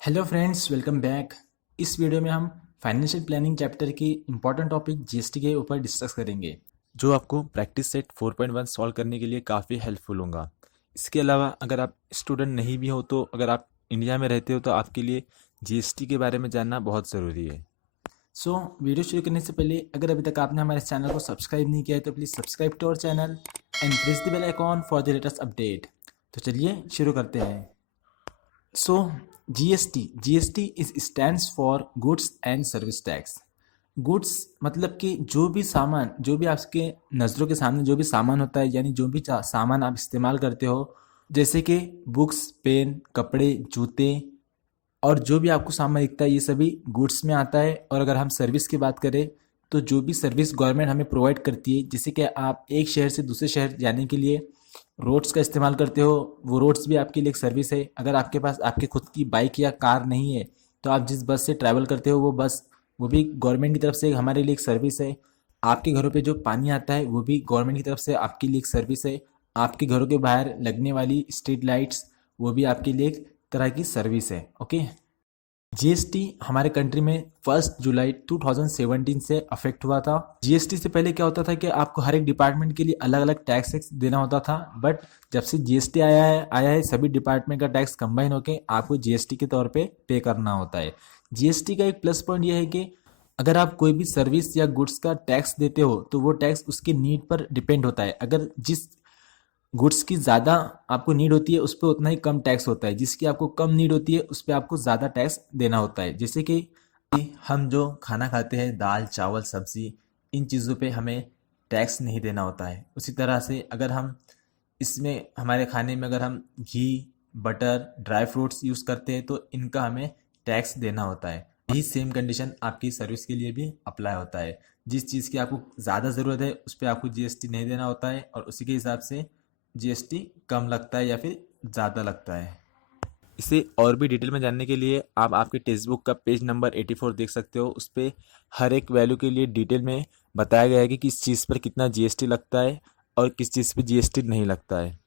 Hello friends, welcome back. इस video में हम फाइनेंशियल प्लानिंग चैप्टर की इम्पॉर्टेंट टॉपिक जीएसटी के ऊपर डिस्कस करेंगे, जो आपको प्रैक्टिस सेट 4.1 सॉल्व करने के लिए काफ़ी हेल्पफुल होगा। इसके अलावा अगर आप स्टूडेंट नहीं भी हो तो अगर आप इंडिया में रहते हो तो आपके लिए जीएसटी के बारे में जानना बहुत ज़रूरी है। सो वीडियो शुरू करने से पहले अगर अभी तक आपने हमारे चैनल को सब्सक्राइब नहीं किया है तो please subscribe to our channel and press the bell icon for the latest update. तो चलिए शुरू करते हैं। So GST is stands for goods and service tax. Goods मतलब कि जो भी सामान, जो भी आपके नज़रों के सामने जो भी सामान होता है, यानी जो भी सामान आप इस्तेमाल करते हो, जैसे कि बुक्स, पेन, कपड़े, जूते और जो भी आपको सामान दिखता है, ये सभी गुड्स में आता है। और अगर हम सर्विस की बात करें तो जो भी सर्विस गवर्नमेंट हमें प्रोवाइड करती है, जैसे कि आप एक शहर से दूसरे शहर जाने के लिए रोड्स का इस्तेमाल करते हो, वो रोड्स भी आपके लिए एक सर्विस है। अगर आपके पास आपकी खुद की बाइक या कार नहीं है तो आप जिस बस से ट्रैवल करते हो, वो बस, वो भी गवर्नमेंट की तरफ से हमारे लिए एक सर्विस है। आपके घरों पे जो पानी आता है वो भी गवर्नमेंट की तरफ से आपके लिए एक सर्विस है। आपके घरों के बाहर लगने वाली स्ट्रीट लाइट्स, वो भी आपके लिए एक तरह की सर्विस है। ओके। जीएसटी हमारे कंट्री में 1 जुलाई 2017 से अफेक्ट हुआ था। जीएसटी से पहले क्या होता था कि आपको हर एक डिपार्टमेंट के लिए अलग अलग टैक्स देना होता था, बट जब से जीएसटी आया है सभी डिपार्टमेंट का टैक्स कंबाइन होकर आपको जीएसटी के तौर पे करना होता है। जीएसटी का एक प्लस पॉइंट यह है कि अगर आप कोई भी सर्विस या गुड्स का टैक्स देते हो तो वो टैक्स उसके नीड पर डिपेंड होता है। अगर जिस गुड्स की ज़्यादा आपको नीड होती है उस पर उतना ही कम टैक्स होता है, जिसकी आपको कम नीड होती है उस पर आपको ज़्यादा टैक्स देना होता है। जैसे कि हम जो खाना खाते हैं, दाल, चावल, सब्ज़ी, इन चीज़ों पे हमें टैक्स नहीं देना होता है। उसी तरह से अगर हम इसमें हमारे खाने में अगर हम घी, बटर, ड्राई फ्रूट्स यूज़ करते हैं तो इनका हमें टैक्स देना होता है। यही सेम कंडीशन आपकी सर्विस के लिए भी अप्लाई होता है। जिस चीज़ की आपको ज़्यादा ज़रूरत है उस पर आपको जीएसटी नहीं देना होता है और उसी के हिसाब से जीएसटी कम लगता है या फिर ज़्यादा लगता है। इसे और भी डिटेल में जानने के लिए आप आपके टेक्स्ट बुक का पेज नंबर 84 देख सकते हो। उस पर हर एक वैल्यू के लिए डिटेल में बताया गया है कि किस चीज़ पर कितना जीएसटी लगता है और किस चीज़ पर जीएसटी नहीं लगता है।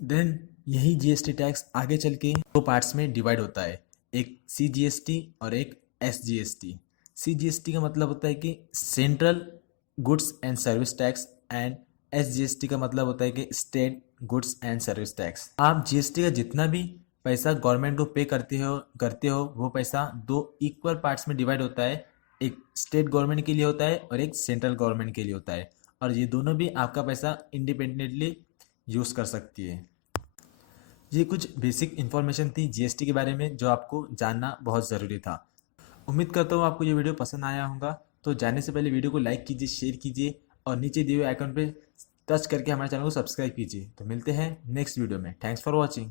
देन यही जीएसटी टैक्स आगे चल के दो पार्ट्स में डिवाइड होता है, एक सीजीएसटी और एक एसजीएसटी। सीजीएसटी का मतलब होता है कि central goods and service tax and SGST का मतलब होता है कि state goods and service tax. आप जीएसटी का जितना भी पैसा गवर्नमेंट को पे करते हो वो पैसा दो इक्वल पार्ट्स में डिवाइड होता है। एक स्टेट गवर्नमेंट के लिए होता है और एक सेंट्रल गवर्नमेंट के लिए होता है, और ये दोनों भी आपका पैसा इंडिपेंडेंटली यूज़ कर सकती है। ये कुछ बेसिक इन्फॉर्मेशन थी जीएसटी के बारे में जो आपको जानना बहुत ज़रूरी था। उम्मीद करता हूँ आपको ये वीडियो पसंद आया होगा। तो जाने से पहले वीडियो को लाइक कीजिए, शेयर कीजिए और नीचे दिए हुए आइकन पे टच करके हमारे चैनल को सब्सक्राइब कीजिए। तो मिलते हैं नेक्स्ट वीडियो में। Thanks for watching.